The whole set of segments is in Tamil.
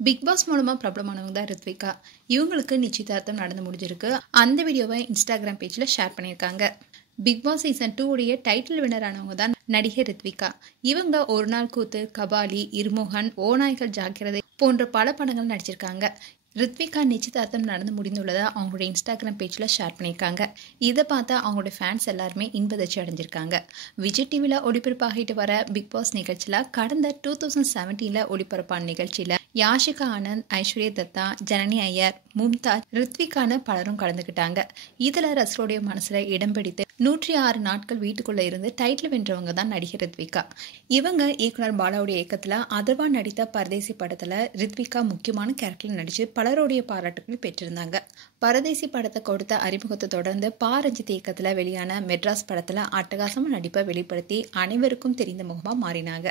பிக் பாஸ் மூலமா பிரபலமானவங்க தான் ரித்விகா. இவங்களுக்கு நிச்சயதார்த்தம் நடந்து முடிஞ்சிருக்கு. அந்த வீடியோவை இன்ஸ்டாகிராம் பேஜ்ல ஷேர் பண்ணியிருக்காங்க. பிக் பாஸ் சீசன் 2 உடைய டைட்டில் வினர் ஆனவங்க தான் நடிகை ரித்விகா. இவங்க ஒரு நாள் கூத்து, கபாலி, இருமுகன், ஓநாய்கள் ஜாக்கிரதை போன்ற பல படங்கள் நடிச்சிருக்காங்க. ரித்விகா நிச்சயதார்த்தம் நடந்து முடிந்துள்ளதை அவங்களுடைய இன்ஸ்டாகிராம் பேஜில் ஷேர் பண்ணியிருக்காங்க. இதை பார்த்தா அவங்களுடைய ஃபேன்ஸ் எல்லாருமே இன்பதிர்ச்சி அடைஞ்சிருக்காங்க. விஜய் டிவியில் ஒளிபரப்பாகிட்டு வர பிக் பாஸ் நிகழ்ச்சியில் கடந்த 2017 ஒளிபரப்பான நிகழ்ச்சியில் யாஷிகா ஆனந்த், ஐஸ்வர்யா தத்தா, ஜனனி ஐயர், மும்தாஜ், ரித்விகான்னு பலரும் கலந்துக்கிட்டாங்க. இதில் ரசிகருடைய மனசில் இடம் பிடித்து 106 நாட்கள் வீட்டுக்குள்ள இருந்து டைட்டில் வென்றவங்க தான் நடிகை ரித்விகா. இவங்க இயக்குனர் பாலாவுடைய இயக்கத்தில் அதர்வா நடித்த பரதேசி படத்தில் ரித்விகா முக்கியமான கேரக்டரில் நடித்து பலருடைய பாராட்டுகளை பெற்றிருந்தாங்க. பரதேசி படத்தை கொடுத்த அறிமுகத்தை தொடர்ந்து ரஞ்சித் இயக்கத்தில் வெளியான மெட்ராஸ் படத்தில் அட்டகாசமாக நடிப்பை வெளிப்படுத்தி அனைவருக்கும் தெரிந்த முகமாக மாறினாங்க.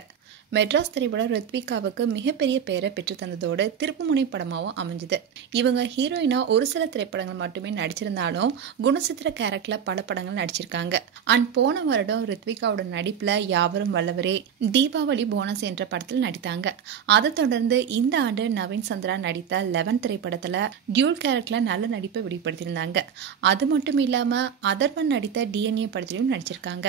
மெட்ராஸ் திரைப்படம் ரித்விகாவுக்கு மிகப்பெரிய பெயரை பெற்று தந்ததோடு திருப்புமுனை படமாகவும் அமைஞ்சது. இவங்க ஹீரோயினா ஒரு சில திரைப்படங்கள் மட்டுமே நடிச்சிருந்தாலும் குணசித்திர கேரக்டர்ல பல படங்கள் நடிச்சிருக்காங்க. போன வருடம் ரித்விகாவோட நடிப்புல யாவரும் வல்லவரே, தீபாவளி போனஸ் என்ற படத்தில் நடித்தாங்க. அதை தொடர்ந்து இந்த ஆண்டு நவீன் சந்திரா நடித்த 11 திரைப்படத்துல டியூல் கேரக்டர்ல நல்ல நடிப்பை வெளிப்படுத்தியிருந்தாங்க. அது மட்டும் இல்லாம அதர்வன் நடித்த DNA படத்திலையும் நடிச்சிருக்காங்க.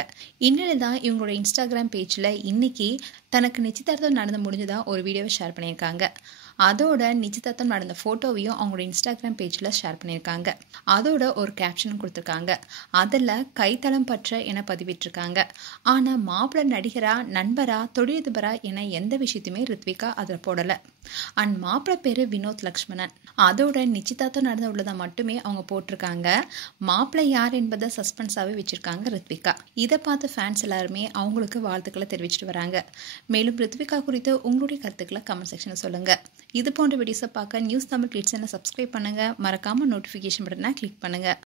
இந்நிலையில் தான் இவங்களோட இன்ஸ்டாகிராம் பேஜ்ல இன்னைக்கு தனக்கு நிச்சயதார்த்தம் நடந்து முடிஞ்சதா ஒரு வீடியோவை ஷேர் பண்ணியிருக்காங்க. அதோட நிச்சயதார்த்தம் நடந்த ஃபோட்டோவையும் அவங்களோட இன்ஸ்டாகிராம் பேஜில் ஷேர் பண்ணியிருக்காங்க. அதோட ஒரு கேப்ஷனும் கொடுத்துருக்காங்க. அதில் கைத்தளம் பற்ற என பதிவிட்டிருக்காங்க. ஆனால் மாப்பிள்ளை நடிகரா, நண்பரா, தொழிலதிபரா என எந்த விஷயத்தையுமே ரித்விகா அதில் போடலை. மாப்பிள்ளை பேர் வினோத் லக்ஷ்மணன். அதோட நிச்சயதார்த்தம் நடந்து உள்ளதை மட்டுமே அவங்க போட்டிருக்காங்க. மாப்பிள்ளை யார் என்பதை சஸ்பென்ஸாகவே வச்சிருக்காங்க ரித்விகா. இதை பார்த்து ஃபேன்ஸ் எல்லாருமே அவங்களுக்கு வாழ்த்துக்களை தெரிவிச்சிட்டு வராங்க. மேலும் ரித்விகா குறித்து உங்களுடைய கருத்துக்களை கமெண்ட் செக்ஷனில் சொல்லுங்கள். இது போன்ற வீடியோஸை பார்க்க நியூஸ் தமிழ் கிட்ஸ் சேனலை சப்ஸ்கிரைப் பண்ணுங்கள். மறக்காமல் நோட்டிஃபிகேஷன் பட்டனை கிளிக் பண்ணுங்கள்.